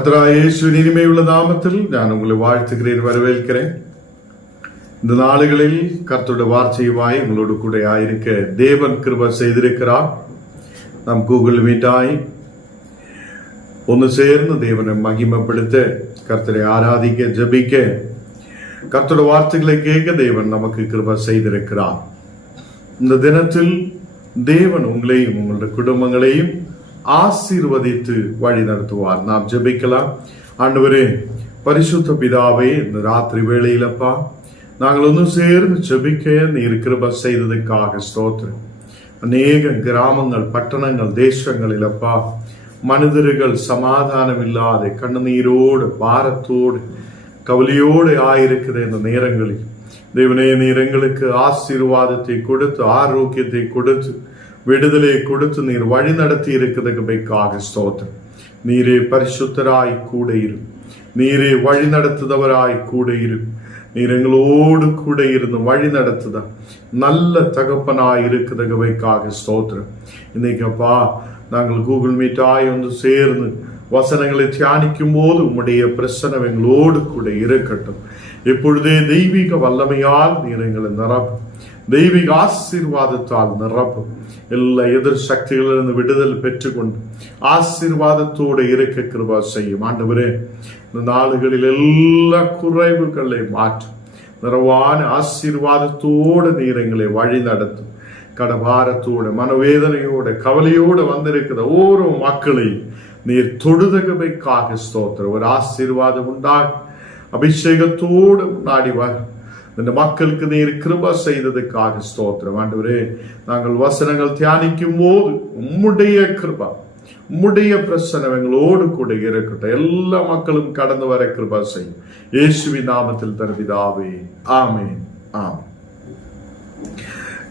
கர்த்தராய இயேசுவின் இனிமையுள்ள நாமத்தில் நான் உங்களை வாழ்த்துகிறேன் வரவேற்கிறேன் இந்த நாளுகளில் கர்த்தருடைய வார்த்தையுமாய் உங்களோடு கூட ஆயிருக்க தேவன் கிருப செய்திருக்கிறார் நாம் கூகுள் மீட்டாய் ஒன்று சேர்ந்து தேவனை மகிமைப்படுத்த கர்த்தரை ஆராதிக்க ஜெபிக்க கர்த்தருடைய வார்த்தைகளை கேட்க தேவன் நமக்கு கிருப செய்திருக்கிறார் இந்த தினத்தில் தேவன் உங்களையும் உங்களுடைய குடும்பங்களையும் ஆசீர்வதித்து வழி நடத்துவார் நாம் ஜெபிக்கலாம் ஆண்டவரே பரிசுத்த பிதாவே இந்த ராத்திரி வேளையிலப்பா நாங்கள் ஒன்றும் சேர்ந்து ஜெபிக்க நீர் கிருப செய்ததுக்காக ஸ்தோத்திரம் அநேக கிராமங்கள் பட்டணங்கள் தேசங்களிலப்பா மனிதர்கள் சமாதானம் இல்லாத கண்ணுநீரோடு பாரத்தோடு கவலையோடு ஆயிருக்கிற இந்த நேரங்களில் தேவனே நீர் எங்களுக்கு ஆசீர்வாதத்தை கொடுத்து ஆரோக்கியத்தை கொடுத்து விடுதலை கொடுத்து நீர் வழி நடத்தி இருக்கிறதுக்காக ஸ்தோத்திரம் நீரே பரிசுத்தராய் கூட இரு நீரே வழி நடத்துதவராய் கூட இரு நீர் எங்களோடு கூட இருந்து வழி நடத்துத நல்ல தகப்பனாய் இருக்கிறதுக்காக ஸ்தோத்திரம் இன்னைக்கு அப்பா நாங்கள் கூகுள் மீட்டாய் வந்து சேர்ந்து வசனங்களை தியானிக்கும் போது உம்முடைய பிரசனம் எங்களோடு கூட இருக்கட்டும் இப்பொழுதே தெய்வீக வல்லமையால் நீர் எங்களை நிரப்பும் தெய்வீக ஆசீர்வாதத்தால் நிரப்பும். எல்லா எதிர் சக்திகளிலிருந்து விடுதல் பெற்றுக்கொண்டு ஆசீர்வாதத்தோடு இருக்க கிருபா செய்யும். ஆண்டவரே இந்த நாடுகளில் எல்லா குறைவுகளை மாற்றும் நிறவான ஆசீர்வாதத்தோடு நீரங்களை வழி நடத்தும் கடபாரத்தோடு மனவேதனையோடு கவலையோடு வந்திருக்கிற ஒவ்வொரு மக்களையும் நீர் தொடுதகமைக்காக ஸ்தோத்திரம். ஒரு ஆசீர்வாதம் உண்டாக அபிஷேகத்தோடு முன்னாடி வர എന്റെ മക്കൾക്ക് നീർ കൃപ ചെയ്തതുക്കാക സ്തോത്രം. ആണ്ടവരെ നാങ്ങൾ വസനങ്ങൾ ധ്യാനിക്കുമ്പോൾ ഉമ്മുടിയ കൃപ ഉമ്മുടിയ പ്രശ്നങ്ങളോട് കൂടെ ഇരക്കട്ടെ എല്ലാ മക്കളും കടന്നു വരെ കൃപ ചെയ്യും. യേശുവി നാമത്തിൽ തന്നെ പിതാവേ ആമേൻ ആ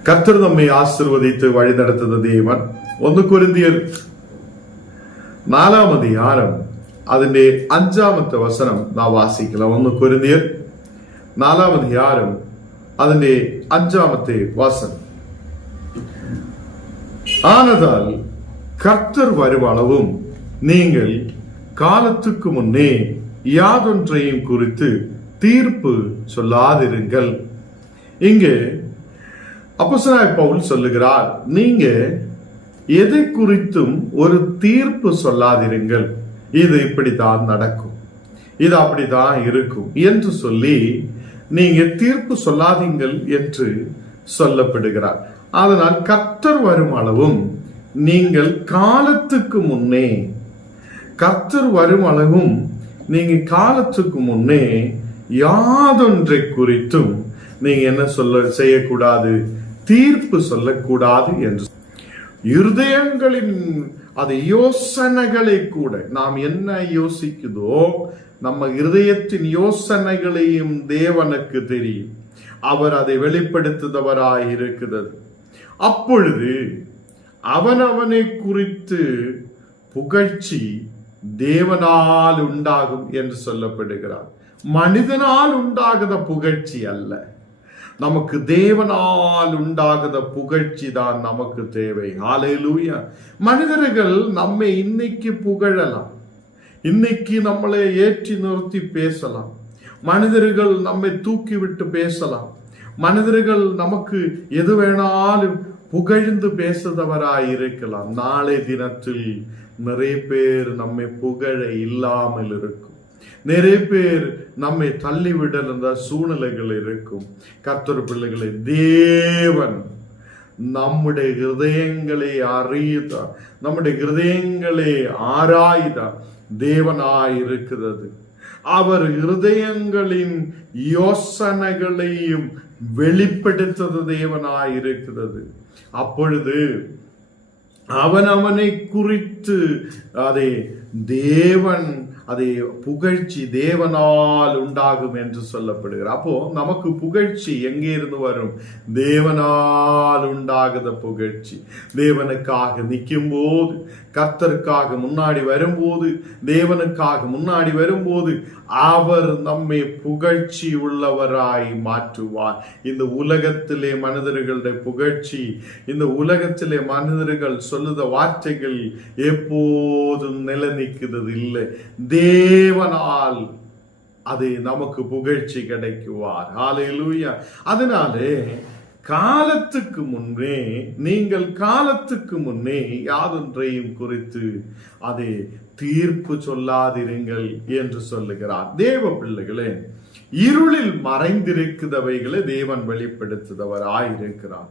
കത്തർ നമ്മെ ആശീർവദിച്ച് വഴി നടത്തുന്ന ദൈവൻ ഒന്ന് കുരുന്തിയർ നാലാമതി ആരം അതിന്റെ അഞ്ചാമത്തെ വസനം നാം വാസിക്കലാം. ഒന്ന് കുരുന്തിയർ നാലാം അധികാരം അതിന്റെ അഞ്ചാമത്തെ വസനം ஆனதால் கர்த்தர் வருவளவும் நீங்கள் காலத்துக்கு முன்னே யாதொன்றையும் குறித்து தீர்ப்பு சொல்லாதிருங்கள் இங்கே அப்போஸ்தலனாகிய பவுல் சொல்லுகிறார் நீங்க எதை குறித்தும் ஒரு தீர்ப்பு சொல்லாதிருங்கள் இது இப்படித்தான் நடக்கும் இது அப்படித்தான் இருக்கும் என்று சொல்லி நீங்க தீர்ப்பு சொல்லாதீங்கள் என்று சொல்லப்படுகிறார். அதனால் கர்த்தர் வரும் அளவும் நீங்கள் காலத்துக்கு முன்னே கர்த்தர் வரும் அளவும் நீங்க காலத்துக்கு முன்னே யாதொன்றை குறித்தும் நீங்க என்ன சொல்ல செய்யக்கூடாது தீர்ப்பு சொல்லக்கூடாது என்று இருதயங்களின் அது யோசனைகளை கூட நாம் என்ன யோசிக்குதோ நம்ம இருதயத்தின் யோசனைகளையும் தேவனுக்கு தெரியும். அவர் அதை வெளிப்படுத்துதவராய் இருக்கிறது. அப்பொழுது அவனவனை குறித்து புகழ்ச்சி தேவனால் உண்டாகும் என்று சொல்லப்படுகிறார். மனிதனால் உண்டாகுத புகழ்ச்சி அல்ல. நமக்கு தேவனால் உண்டாகுத புகழ்ச்சி தான் நமக்கு தேவை. ஆலையிலூயா மனிதர்கள் நம்மை இன்னைக்கு புகழலாம். இன்னைக்கு நம்மளை ஏற்றி நிறுத்தி பேசலாம். மனிதர்கள் நம்மை தூக்கி விட்டு பேசலாம். மனிதர்கள் நமக்கு எது வேணாலும் புகழ்ந்து பேசுதவராய் இருக்கலாம் நாளை தினத்தில் நிறைய பேர் நம்மை புகழ இல்லாமல் இருக்கும். நிறைய பேர் நம்மை தள்ளிவிடுற சூழ்நிலைகள் இருக்கும். கர்த்தர் பிள்ளைகளை தேவன் நம்முடைய ஹிருதயங்களை அறியுதா? நம்முடைய ஹிருதயங்களை ஆராய்த? தேவனாயிருக்கிறது. அவர் இருதயங்களின் யோசனைகளையும் வெளிப்படுத்தது தேவனாயிருக்கிறது. அப்பொழுது அவன் அவனை குறித்து அதை தேவன் அதை புகழ்ச்சி தேவனால் உண்டாகும் என்று சொல்லப்படுகிறார். அப்போ நமக்கு புகழ்ச்சி எங்கே இருந்து வரும்? தேவனால் உண்டாகுத புகழ்ச்சி. தேவனுக்காக நிற்கும் போது கர்த்தருக்காக முன்னாடி வரும்போது தேவனுக்காக முன்னாடி வரும்போது அவர் நம்மை புகழ்ச்சி உள்ளவராய் மாற்றுவார். இந்த உலகத்திலே மனிதர்களுடைய புகழ்ச்சி இந்த உலகத்திலே மனிதர்கள் சொல்லுத வார்த்தைகள் எப்போதும் நிலைநிற்கிறது இல்லை தேவனால் அது நமக்கு புகழ்ச்சி கிடைக்குவார். ஹalleluya அதனாலே காலத்துக்கு முன்பே நீங்கள் காலத்துக்கு முன்னே யாதொன்றையும் குறித்து அதை தீர்ப்பு சொல்லாதிருங்கள் என்று சொல்லுகிறார். தேவ பிள்ளைகளே இருளில் மறைந்திருக்கிறவைகளை தேவன் வெளிப்படுத்துதவராயிருக்கிறார்.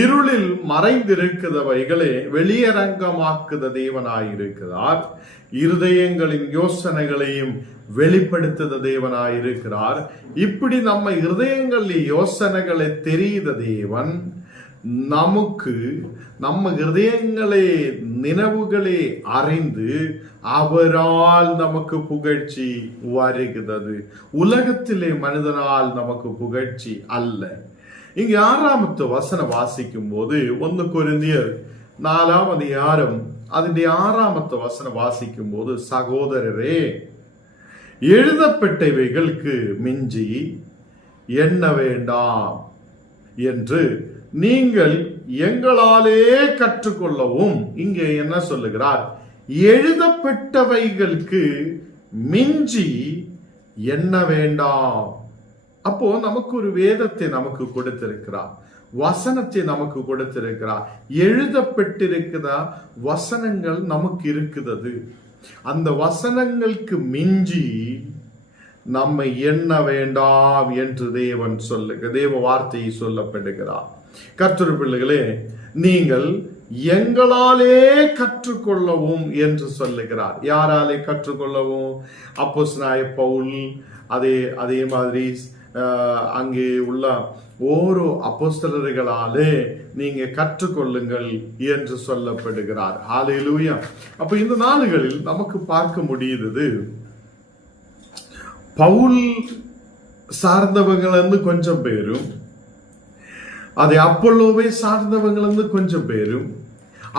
இருளில் மறைந்திருக்கிறவைகளை வெளியரங்கமாக்குத தேவனாயிருக்கிறார். இருதயங்களின் யோசனைகளையும் வெளிப்படுத்துத தேவனாயிருக்கிறார். இப்படி நம்ம இருதயங்களில் யோசனைகளை தெரியுத தேவன் நமக்கு நம்ம இருதயங்களே நினைவுகளே அறிந்து அவரால் நமக்கு புகழ்ச்சி வருகிறது. உலகத்திலே மனிதனால் நமக்கு புகழ்ச்சி அல்ல. இங்கு ஆறாமத்து வசனம் வாசிக்கும் போது ஒன்று கொரிந்தியர் நாலாம் அதிகாரம் അതിന്റെ ആറാമത്തെ വസനം വാസിക്കുമ്പോൾ സഹോദരരെ எழுதப்பட்டவைகளுக்கு மிஞ்சி என்ன வேண்டாம் என்று நீங்கள் எங்களாலே கற்றுக்கொள்ளவும் இங்கே என்ன சொல்லுகிறார் எழுதப்பட்டவைகளுக்கு மிஞ்சி என்ன வேண்டாம் அப்போ நமக்கு ஒரு வேதத்தை நமக்கு கொடுத்திருக்கிறார் வசனத்தை நமக்கு கொடுத்திருக்கிறார் எழுதப்பட்டிருக்கிற வசனங்கள் நமக்கு இருக்குது. அந்த வசனங்களுக்கு மிஞ்சி நம்மை எண்ண வேண்டாம் என்று தேவன் சொல்லுக தேவ வார்த்தையை சொல்லப்படுகிறார். கற்றொரு பிள்ளைகளே நீங்கள் எங்களாலே கற்றுக்கொள்ளவும் என்று சொல்லுகிறார். யாராலே கற்றுக்கொள்ளவும்? அப்போஸ் நாய பவுல் அதே அதே மாதிரி அங்கே உள்ள ஓரோ அப்போஸ்தலர்களாலே நீங்க கற்றுக்கொள்ளுங்கள் என்று சொல்லப்படுகிறார். ஹalleluya. அப்ப இந்த நாடுகளில் நமக்கு பார்க்க முடியுது பவுல் சார்ந்தவங்கள்னு கொஞ்சம் பேரும் அதை அப்பல்லோவை சார்ந்தவங்கள்னு கொஞ்சம் பேரும்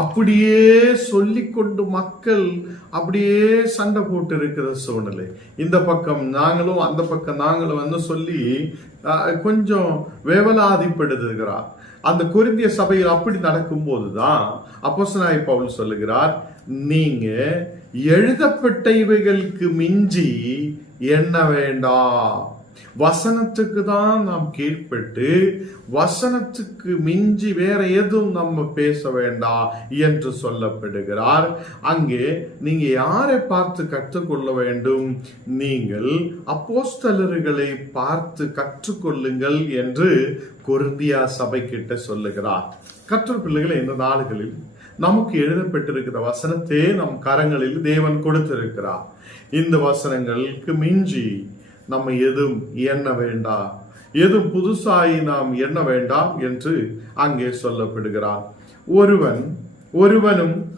அப்படியே சொல்லிக்கொண்டு மக்கள் அப்படியே சண்டை போட்டு இருக்கிற சூழ்நிலை. இந்த பக்கம் நாங்களும் அந்த பக்கம் நாங்களும் வந்து சொல்லி கொஞ்சம் வேவலாதிப்படுத்துகிறார். அந்த கொரிந்திய சபையில் அப்படி நடக்கும்போது தான் அப்போசனாய் பவுல் சொல்லுகிறார் நீங்க எழுதப்பட்ட இவைகளுக்கு மிஞ்சி என்ன வேண்டாம்? வசனத்துக்கு தான் நாம் கீழ்ப்பட்டு வசனத்துக்கு மிஞ்சி வேற எதுவும் நம்ம பேச வேண்டாம் என்று சொல்லப்படுகிறார். அங்கே நீங்க யாரை பார்த்து கற்றுக்கொள்ள வேண்டும்? நீங்கள் அப்போஸ்தலர்களை பார்த்து கற்றுக்கொள்ளுங்கள் என்று கொருந்தியா சபை கிட்ட சொல்லுகிறார். கற்ற பிள்ளைகளை இந்த நாடுகளில் நமக்கு எழுதப்பட்டிருக்கிற வசனத்தை நம் கரங்களில் தேவன் கொடுத்திருக்கிறார். இந்த வசனங்களுக்கு மிஞ்சி நம்ம எதுவும் எண்ண வேண்டாம் எதுவும் புதுசாகி நாம் எண்ண வேண்டாம் என்று அங்கே சொல்லப்படுகிறான் ஒருவன் ஒருவனும்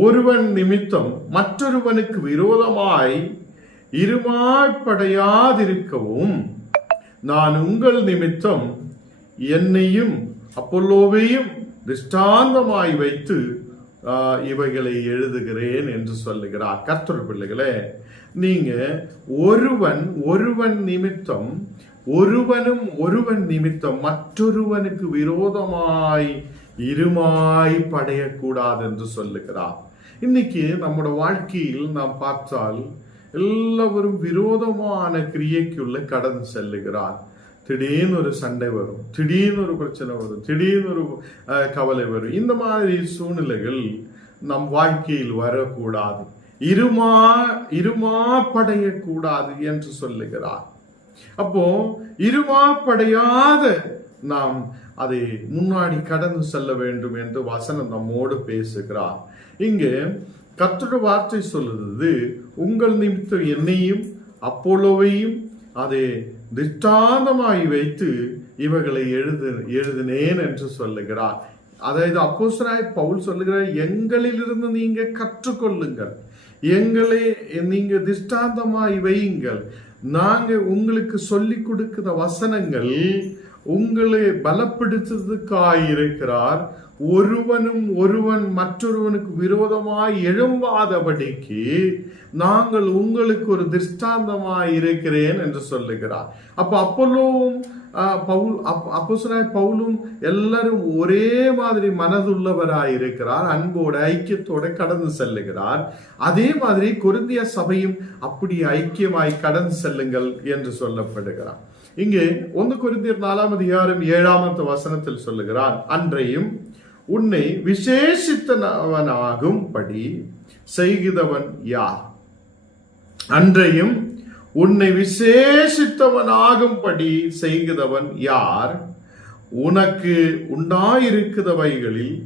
ஒருவன் நிமித்தம் மற்றொருவனுக்கு விரோதமாய் இருமாப்படையாதிருக்கவும் நான் உங்கள் நிமித்தம் என்னையும் அப்பல்லோவையும் திஷ்டாந்தமாய் வைத்து இவைகளை எழுதுகிறேன் என்று சொல்லுகிறார். கர்த்தர் பிள்ளைகளே நீங்க ஒருவன் ஒருவன் நிமித்தம் ஒருவனும் ஒருவன் நிமித்தம் மற்றொருவனுக்கு விரோதமாய் இருமாய் படையக்கூடாது என்று சொல்லுகிறார். இன்னைக்கு நம்முடைய வாழ்க்கையில் நாம் பார்த்தால் எல்லாவரும் விரோதமான கிரியைக்குள்ள கடந்து செல்லுகிறார். திடீர்னு ஒரு சண்டை வரும் திடீர்னு ஒரு பிரச்சனை வரும் திடீர்னு ஒரு கவலை வரும். இந்த மாதிரி சூழ்நிலைகள் நம் வாழ்க்கையில் வரக்கூடாது. இருமா இருமாப்படையக்கூடாது என்று சொல்லுகிறார். அப்போ இருமாப்படையாத நாம் அதை முன்னாடி கடந்து செல்ல வேண்டும் என்று வசனம் நம்மோடு பேசுகிறார். இங்கே கத்தோட வார்த்தை சொல்லுது உங்கள் நிமித்தம் என்னையும் அப்போலோவையும் அதை திஷ்டாந்தமாய் வைத்து இவைகளை எழுது எழுதினேன் என்று சொல்லுகிறார். அதாவது அப்போஸ்தலனாய் பவுல் சொல்லுகிறார் எங்களிலிருந்து நீங்க கற்றுக்கொள்ளுங்கள். எங்களை நீங்க திஷ்டாந்தமாய் வையுங்கள். நாங்க உங்களுக்கு சொல்லி கொடுக்கிற வசனங்கள் உங்களை பலப்படுத்துறதுக்காய் இருக்கிறார் ஒருவனும் ஒருவன் மற்றொருவனுக்கு விரோதமாய் எழும்பாதபடிக்கு நாங்கள் உங்களுக்கு ஒரு திருஷ்டாந்தமாய் இருக்கிறேன் என்று சொல்லுகிறார். அப்ப அப்போலும் பவுல் அப்போசனாய் பவுலும் எல்லாரும் ஒரே மாதிரி மனதுள்ளவராய் இருக்கிறார். அன்போட ஐக்கியத்தோட கடந்து செல்லுகிறார். அதே மாதிரி குருந்திய சபையும் அப்படி ஐக்கியமாய் கடந்து செல்லுங்கள் என்று சொல்லப்படுகிறார். இங்கே ஒன்று கொரிந்தியர் நாலாம் அதிகாரம் ஏழாமத்து வசனத்தில் சொல்லுகிறார். அன்றையும் உன்னை விசேஷித்தனவனாகும்படி செய்கிறவன் யார்? அன்றையும் உன்னை விசேஷித்தவனாகும்படி செய்கிறவன் யார்? உனக்கு உண்டாயிருக்கிறவைகளில்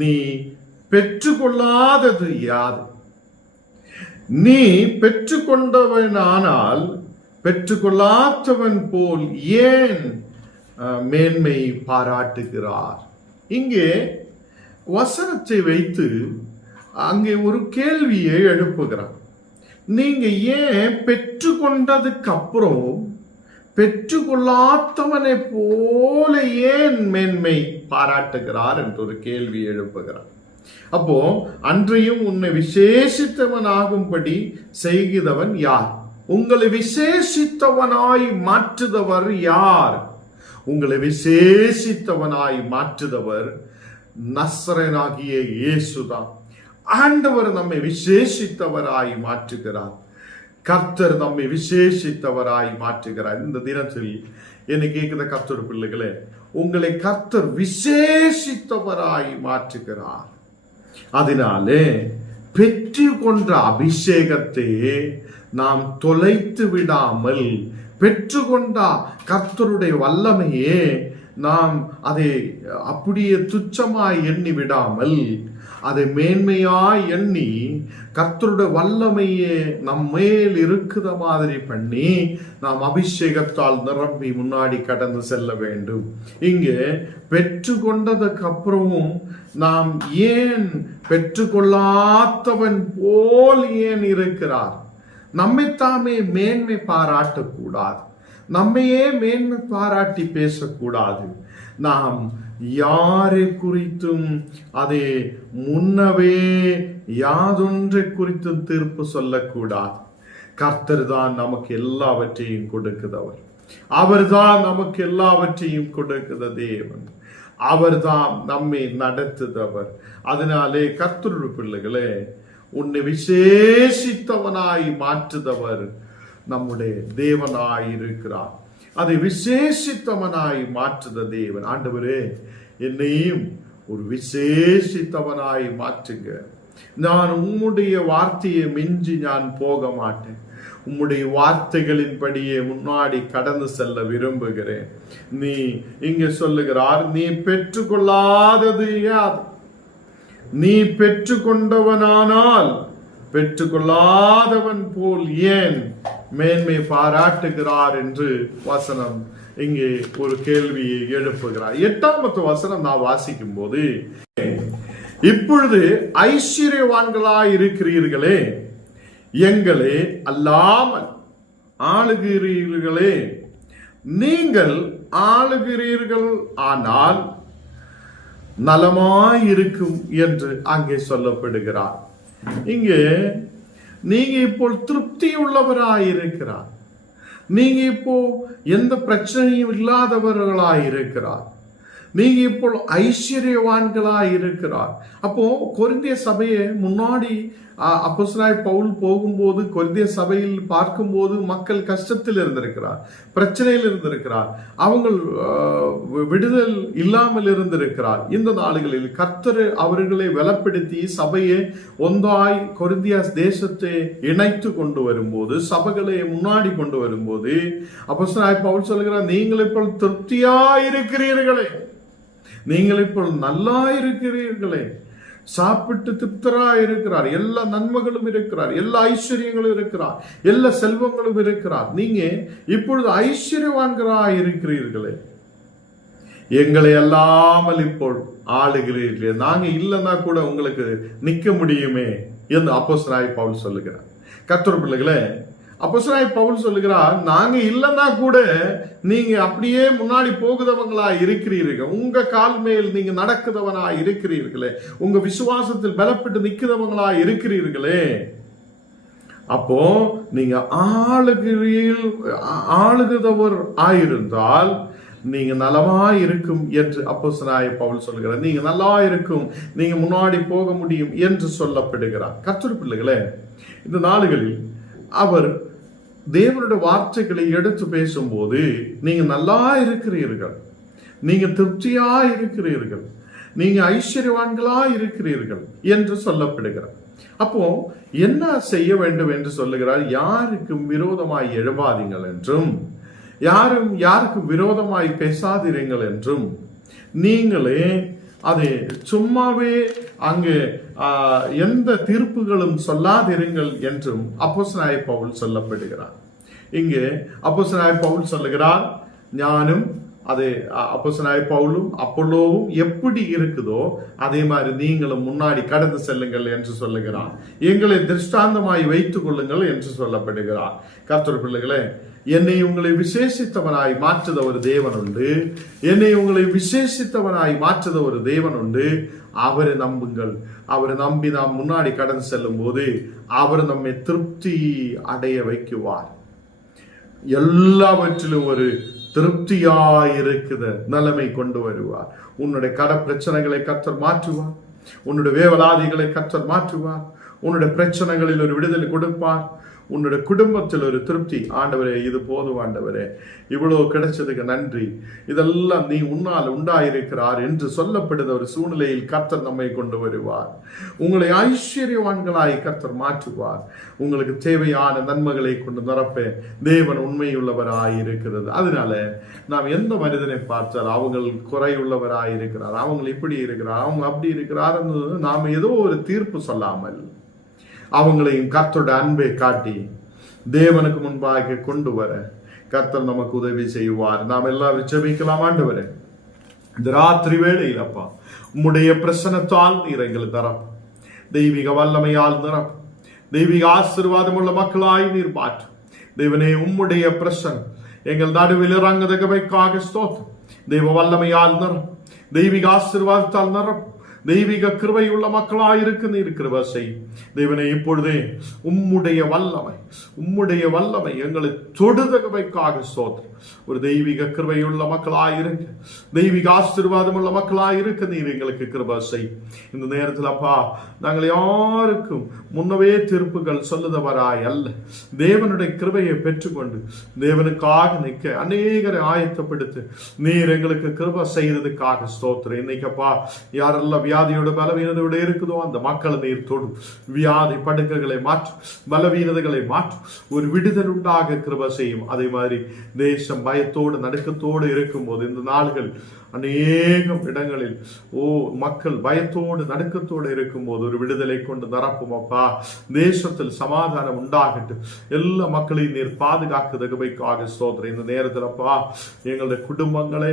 நீ பெற்றுக்கொள்ளாதது யார்? நீ பெற்றுக்கொண்டவனானால் பெற்றுக்கொள்ளாதவன் போல் ஏன் மேன்மை பாராட்டுகிறார்? இங்கே வசனத்தை வைத்து அங்கே ஒரு கேள்வியை எழுப்புகிறார் நீங்க ஏன் பெற்றுக்கொண்டதுக்கு அப்புறம் பெற்றுக்கொள்ளாதவனை போல ஏன் மேன்மை பாராட்டுகிறார் என்று ஒரு கேள்வி எழுப்புகிறார் அப்போ அன்றையும் உன்னை விசேஷித்தவனாகும்படி செய்கிறவன் யார்? உங்களை விசேஷித்தவனாய் மாற்றுதவர் யார்? உங்களை விசேஷித்தவனாய் மாற்றுதவர் நஸ்ரனாகிய இயேசுதான் ஆண்டவர் நம்மை விசேஷித்தவராய் மாற்றுகிறார். கர்த்தர் நம்மை விசேஷித்தவராய் மாற்றுகிறார். இந்த தினத்தில் என்னை கேட்கிற கர்த்தர் பிள்ளைகளே உங்களை கர்த்தர் விசேஷித்தவராய் மாற்றுகிறார். அதனாலே பெற்று கொண்ட அபிஷேகத்தை நாம் தொலைத்து விடாமல் பெற்றுக்கொண்ட கர்த்தருடைய வல்லமையே நாம் அதை அப்படியே துச்சமாய் எண்ணி விடாமல் அதை மேன்மையாய் எண்ணி கர்த்தருடைய வல்லமையே நம் மேல் இருக்கிற மாதிரி பண்ணி நாம் அபிஷேகத்தால் நிரம்பி முன்னாடி கடந்து செல்ல வேண்டும். இங்கே பெற்றுக்கொண்டதுக்கு அப்புறமும் நாம் ஏன் பெற்றுக்கொள்ளாதவன் போல் ஏன் இருக்கிறார்? நம்மைத்தாமே மேன்மை பாராட்டக்கூடாது. நம்மையே மேன்மை பாராட்டி பேசக்கூடாது. நாம் யாரை குறித்தும் அதை முன்னவே யாதொன்றை குறித்தும் தீர்ப்பு சொல்லக்கூடாது. கர்த்தர் தான் நமக்கு எல்லாவற்றையும் கொடுக்கிறவர். அவர்தான் நமக்கு எல்லாவற்றையும் கொடுக்கிற தேவன். அவர்தான் நம்மை நடத்துதவர். அதனாலே கர்த்தருடைய பிள்ளைகளே உன்னை விசேஷித்தவனாய் மாற்றுதவர். நம்முடைய தேவனாய் இருக்கிறார் அதை விசேஷித்தவனாய் மாற்றுத தேவன். ஆண்டவரே என்னையும் ஒரு விசேஷித்தவனாய் மாற்றுங்க. நான் உம்முடைய வார்த்தையை மிஞ்சி நான் போக மாட்டேன். உம்முடைய வார்த்தைகளின்படியே முன்னாடி கடந்து செல்ல விரும்புகிறேன். நீ இங்க சொல்லுகிறார் நீ பெற்றுக்கொள்ளாதது யாது நீ பெற்றுக்கொண்டவனானால் பெற்றுக்கொள்ளாதவன் போல் ஏன் மேன்மை பாராட்டுகிறார் என்று வசனம் இங்கே ஒரு கேள்வியை எழுப்புகிறார். எட்டாமத்து வசனம் நான் வாசிக்கும் போது இப்பொழுது ஐஸ்வர்யவான்களாய் இருக்கிறீர்களே எங்களே அல்லாமல் ஆளுகிறீர்களே நீங்கள் ஆளுகிறீர்கள் ஆனால் நலமாயிருக்கும் என்று அங்கே சொல்லப்படுகிறார். இங்கே நீங்க இப்போ திருப்தி உள்ளவராயிருக்கிறார் நீங்க இப்போ எந்த பிரச்சனையும் இல்லாதவர்களாய் இருக்கிறார் நீங்க இப்போ ஐஸ்வர்யவான்களாக இருக்கிறார் அப்போ கொரிந்திய சபையை முன்னாடி அப்போஸ்தலனாய் பவுல் போகும்போது கொரிந்திய சபையில் பார்க்கும்போது மக்கள் கஷ்டத்தில் இருந்திருக்கிறார் பிரச்சனையில் இருந்திருக்கிறார். அவங்கள் விடுதல் இல்லாமல் இருந்திருக்கிறார். இந்த நாடுகளில் கர்த்தர் அவர்களை வெலப்படுத்தி சபையை ஒன்றாய் கொரிந்தியா தேசத்தை இணைத்து கொண்டு வரும்போது சபைகளை முன்னாடி கொண்டு வரும்போது அப்போஸ்தலனாய் பவுல் சொல்கிறார் நீங்கள் இப்போ திருப்தியாயிருக்கிறீர்களே. நீங்கள் இப்போ நல்லா இருக்கிறீர்களே சாப்பிட்டு திருப்தரா இருக்கிறார். எல்லா நன்மைகளும் இருக்கிறார். எல்லா ஐஸ்வர்யங்களும் இருக்கிறார். எல்லா செல்வங்களும் இருக்கிறார். நீங்க இப்பொழுது ஐஸ்வர்யவான்களா இருக்கிறீர்களே. எங்களை அல்லாமல் இப்போ ஆளுகிறீர்களே. நாங்க இல்லைன்னா கூட உங்களுக்கு நிக்க முடியுமே என்று அப்போஸ்தலனாய் பவுல் சொல்லுகிறார். கத்தூர் பிள்ளைகளே அப்போஸ்தலனாகிய பவுல் சொல்லுகிறார் நாங்க இல்லைன்னா கூட நீங்க அப்படியே முன்னாடி போகுதவங்களா இருக்கிறீர்கள். உங்க கால் மேல் நீங்க நடக்குதவனா இருக்கிறீர்களே. உங்க விசுவாசத்தில் பலப்பட்டு நிக்கிறவங்களா இருக்கிறீர்களே. அப்போ நீங்க ஆளுகிறியில் ஆளுகிறவர் ஆயிருந்தால் நீங்க நலமா இருக்கும் என்று அப்போசனாய பவுல் சொல்கிறார் நீங்க நல்லா இருக்கும். நீங்க முன்னாடி போக முடியும் என்று சொல்லப்படுகிறார். கர்த்தர் பிள்ளைகளே இந்த நாளுகளில் அவர் தேவனுடைய வார்த்தைகளை எடுத்து பேசும்போது நீங்க நல்லா இருக்கிறீர்கள். நீங்க திருப்தியா இருக்கிறீர்கள். நீங்க ஐஸ்வர்யவான்களா இருக்கிறீர்கள் என்று சொல்லப்படுகிறார். அப்போ என்ன செய்ய வேண்டும் என்று சொல்லுகிறார்? யாருக்கும் விரோதமாய் எழுவாதீங்கள் என்றும் யாரும் யாருக்கும் விரோதமாய் பேசாதிருங்கள் என்றும் நீங்களே அது சும்மாவே அங்கு எந்த தீர்ப்புகளும் சொல்லாதிருங்கள் என்றும் அப்போஸ்தலனாகிய பவுல் சொல்லப்படுகிறார். இங்கே நாய பவுல் சொல்லுகிறார் ஞானும் அது அப்போசனாய் பவுலும் அப்பல்லோவும் எப்படி இருக்குதோ அதே மாதிரி நீங்களும் முன்னாடி கடந்து செல்லுங்கள் என்று சொல்லுகிறார் எங்களை திருஷ்டாந்தமாய் வைத்துக் கொள்ளுங்கள் என்று சொல்லப்படுகிறார் கர்த்தர் பிள்ளைகளே என்னை உங்களை விசேஷித்தவனாய் மாற்றுத ஒரு தேவன் உண்டு. என்னை உங்களை விசேஷித்தவனாய் மாற்றுத ஒரு தேவன் உண்டு. அவரை நம்புங்கள். அவரை நம்பி நாம் முன்னாடி கடந்து செல்லும் போது அவர் நம்மை திருப்தி அடைய வைக்குவார். எல்லாவற்றிலும் ஒரு திருப்தியாயிருக்கிற நிலைமை கொண்டு வருவார். உன்னுடைய கட பிரச்சனைகளை கத்தர் மாற்றுவார். உன்னுடைய வேவலாதிகளை கத்தர் மாற்றுவார். உன்னுடைய பிரச்சனைகளில் ஒரு விடுதலை கொடுப்பார். உன்னோட குடும்பத்தில் ஒரு திருப்தி. ஆண்டவரே இது போதும் ஆண்டவரே. இவ்வளோ கிடைச்சதுக்கு நன்றி. இதெல்லாம் நீ உன்னால் உண்டாயிருக்கிறார் என்று சொல்லப்படுத ஒரு சூழ்நிலையில் கர்த்தர் நம்மை கொண்டு வருவார். உங்களை ஐஸ்வர்யவான்களாய் கர்த்தர் மாற்றுவார். உங்களுக்கு தேவையான நன்மைகளை கொண்டு நிரப்ப தேவன் உண்மையுள்ளவராய் இருக்கிறது. அதனால நாம் எந்த மனிதனை பார்த்தால் அவங்கள் குறையுள்ளவராய் இருக்கிறார். அவங்க இப்படி இருக்கிறார். அவங்க அப்படி இருக்கிறார் நாம் ஏதோ ஒரு தீர்ப்பு சொல்லாமல். அவங்களையும் கர்த்தருடைய அன்பை காட்டி தேவனுக்கு முன்பாக கொண்டு வர கர்த்தர் நமக்கு உதவி செய்வார் நாம் எல்லாரும் ஜெபிக்கலாம் ஆண்டவரே இந்த ராத்திரி வேளையில் அப்பா உம்முடைய பிரசனத்தால் நீர் எங்களுக்கு தரம் தெய்வீக வல்லமையால் நிறம் தெய்வீக ஆசீர்வாதம் உள்ள மக்களாய் நீர் மாற்று தேவனே உம்முடைய பிரசனம் எங்கள் நடுவில் இறங்குதகமைக்காக ஸ்தோத்திரம் தெய்வ வல்லமையால் நிறம் தெய்வீக ஆசீர்வாதத்தால் நிறம் தெய்வீக கிருவையுள்ள மக்களாயிருக்கு நீர் கிருபை செய். தெய்வனை இப்பொழுதே உம்முடைய வல்லமை உம்முடைய வல்லமை எங்களை தொடுதகவைக்காக சோதனை. ஒரு தெய்வீக கிருபையுள்ள மக்களாய் இருக்க தெய்வீக ஆசீர்வாதம் உள்ள மக்களாய் இருக்க நீர் எங்களுக்கு கிருபா செய். இந்த நேரத்தில் அப்பா நாங்கள் யாருக்கும் முன்னவே தீர்ப்புகள் சொல்லுதவராய் அல்ல. தேவனுடைய கிருபையை பெற்றுக்கொண்டு தேவனுக்காக நிற்க அநேகரை ஆயத்தப்படுத்து நீர் எங்களுக்கு கிருபா செய்ததுக்காக ஸ்தோத்திரம். இன்னைக்கப்பா யாரெல்லாம் வியாதியோட பலவீனதோட இருக்குதோ அந்த மக்களை நீர் தொடு. வியாதி படுக்கைகளை மாற்றும் பலவீனதைகளை மாற்றும் ஒரு விடுதல் உண்டாக கிருபை செய்யும். அதே மாதிரி தேச பயத்தோடு நடுக்கத்தோடு இருக்கும்போது இந்த நாள்கள் அநேகம் இடங்களில். ஓ மக்கள் பயத்தோடு நடுக்கத்தோடு இருக்கும்போது ஒரு விடுதலை கொண்டு நிரப்பும் அப்பா. தேசத்தில் சமாதானம் உண்டாகட்டும். எல்லா மக்களையும் நீர் பாதுகாக்குதகவைக்காக சோதனை இந்த நேரத்தில் அப்பா எங்களுடைய குடும்பங்களை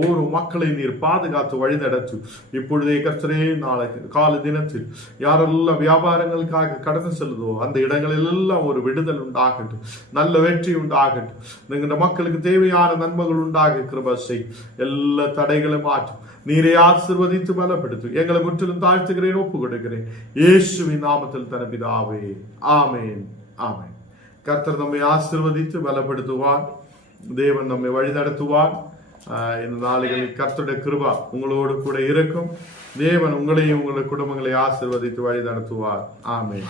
ஒரு மக்களை நீர் பாதுகாத்து வழிநடத்து. இப்பொழுதே கர்த்தரே நாளைக்கு கால தினத்தில் யாரெல்லாம் வியாபாரங்களுக்காக கடந்து செல்லுதோ அந்த இடங்களில் எல்லாம் ஒரு விடுதல் உண்டாகட்டும். நல்ல வெற்றி உண்டாகட்டும். எங்களுடைய மக்களுக்கு தேவையான நன்மைகள் உண்டாக கிருபை செய். எல்லா தடைகளை மாற்றும். நீரை ஆசிர்வதித்து பலப்படுத்தும் எங்களை முற்றிலும் தாழ்த்துகிறேன் ஒப்பு கொடுக்கிறேன் இயேசுவின் நாமத்தில் தனபிதாவே ஆமேன். ஆமேன். கர்த்தர் நம்மை ஆசிர்வதித்து பலப்படுத்துவார். தேவன் நம்மை வழி நடத்துவார். இந்த நாளிகளில் கர்த்தருடைய கிருபா உங்களோடு கூட இருக்கும். தேவன் உங்களையும் உங்களுடைய குடும்பங்களை ஆசிர்வதித்து வழி நடத்துவார். ஆமேன்.